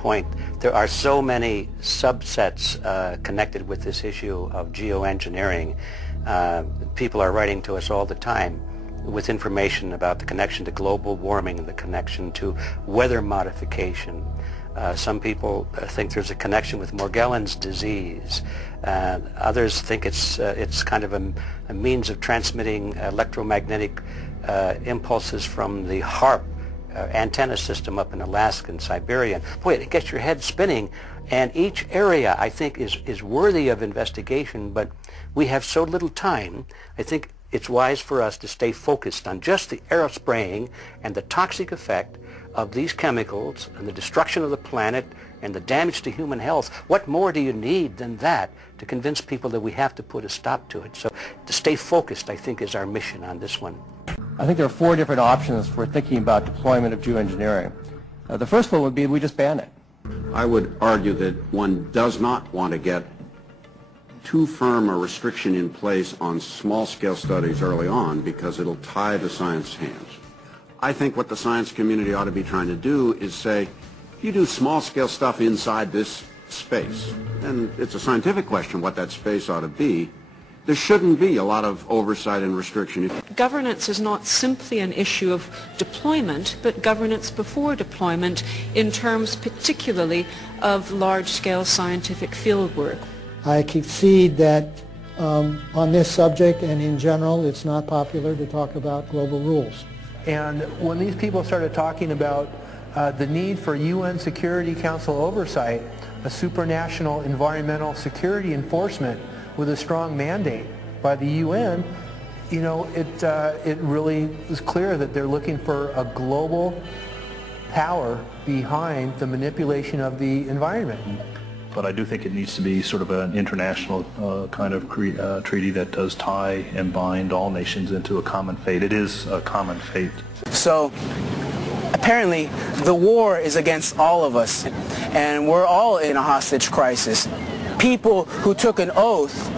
point. There are so many subsets connected with this issue of geoengineering. People are writing to us all the time with information about the connection to global warming and the connection to weather modification. Some people think there's a connection with Morgellons disease. Others think it's kind of a means of transmitting electromagnetic impulses from the HARP antenna system up in Alaska and Siberia. Boy, it gets your head spinning, and each area I think is worthy of investigation, but we have so little time. I think it's wise for us to stay focused on just the aerospraying and the toxic effect of these chemicals and the destruction of the planet and the damage to human health. What more do you need than that to convince people that we have to put a stop to it? So to stay focused, I think, is our mission on this one. I think there are 4 different options for thinking about deployment of geoengineering. The first one would be we just ban it. I would argue that one does not want to get too firm a restriction in place on small-scale studies early on because it'll tie the science hands. I think what the science community ought to be trying to do is say, if you do small-scale stuff inside this space, and it's a scientific question what that space ought to be, there shouldn't be a lot of oversight and restriction. Governance is not simply an issue of deployment, but governance before deployment in terms particularly of large-scale scientific fieldwork. I concede that on this subject and in general, it's not popular to talk about global rules. And when these people started talking about the need for UN Security Council oversight, a supranational environmental security enforcement with a strong mandate by the UN, you know, it really is clear that they're looking for a global power behind the manipulation of the environment. But I do think it needs to be sort of an international kind of treaty that does tie and bind all nations into a common fate. It is a common fate. So apparently the war is against all of us, and we're all in a hostage crisis. People who took an oath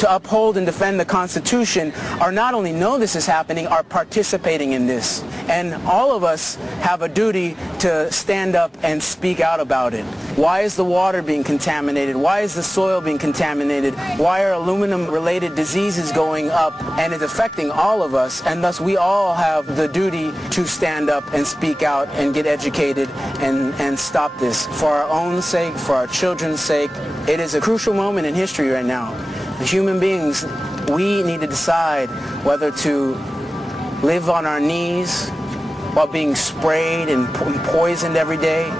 to uphold and defend the Constitution are not only know this is happening, are participating in this. And all of us have a duty to stand up and speak out about it. Why is the water being contaminated? Why is the soil being contaminated? Why are aluminum-related diseases going up? And it's affecting all of us, and thus we all have the duty to stand up and speak out and get educated and stop this. For our own sake, for our children's sake, it is a crucial moment in history right now. As human beings, we need to decide whether to live on our knees while being sprayed and poisoned every day,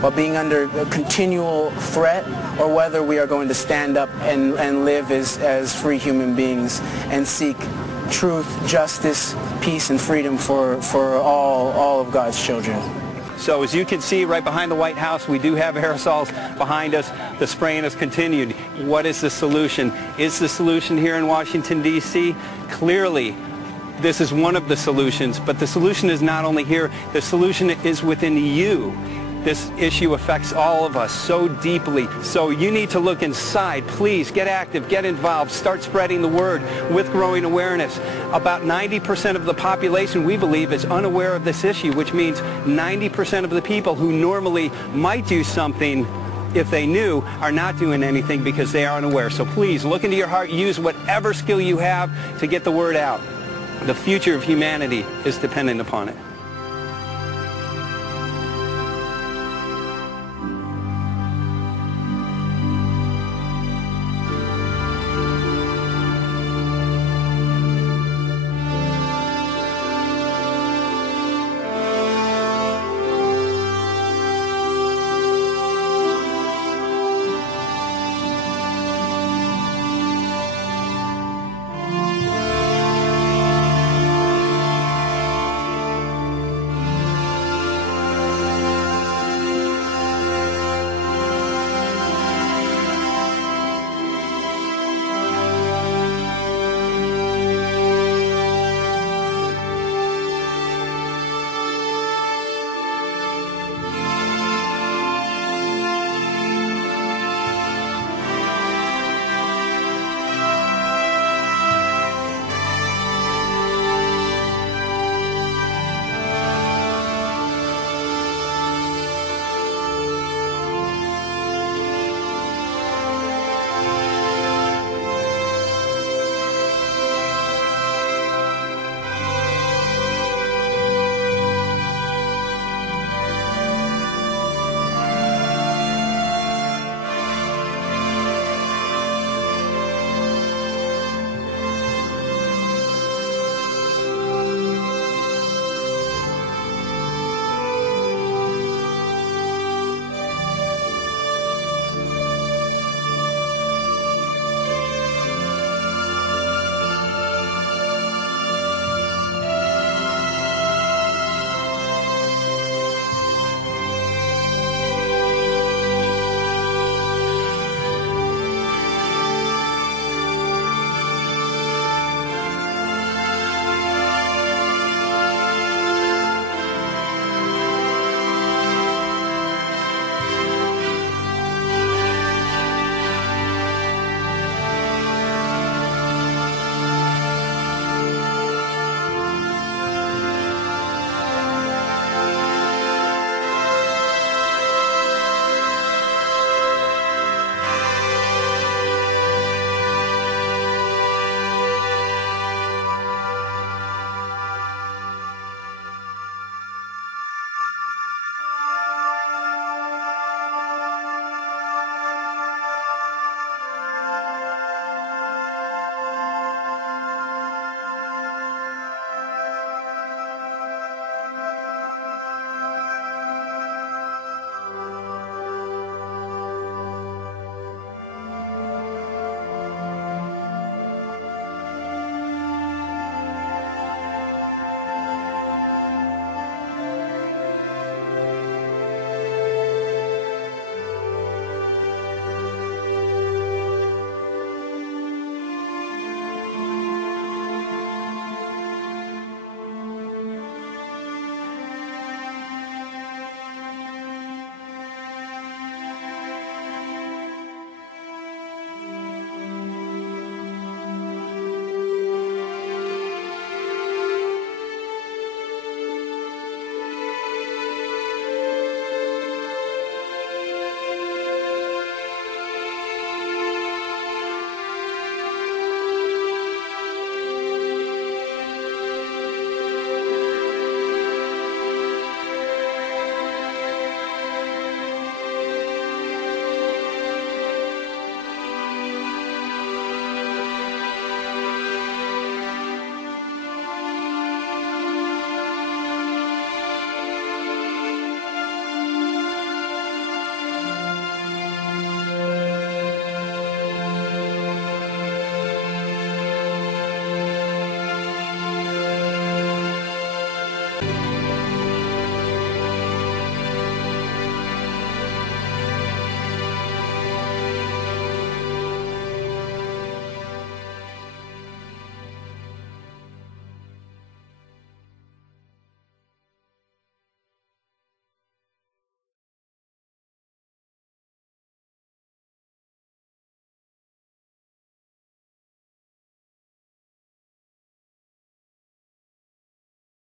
while being under a continual threat, or whether we are going to stand up and live as free human beings and seek truth, justice, peace, and freedom for all of God's children. So as you can see right behind the White House, we do have aerosols behind us. The spraying has continued. What is the solution? Is the solution here in Washington, D.C.? Clearly, this is one of the solutions, but the solution is not only here, the solution is within you. This issue affects all of us so deeply. So you need to look inside. Please get active, get involved, start spreading the word with growing awareness. About 90% of the population, we believe, is unaware of this issue, which means 90% of the people who normally might do something if they knew are not doing anything because they are unaware. So please look into your heart, use whatever skill you have to get the word out. The future of humanity is dependent upon it.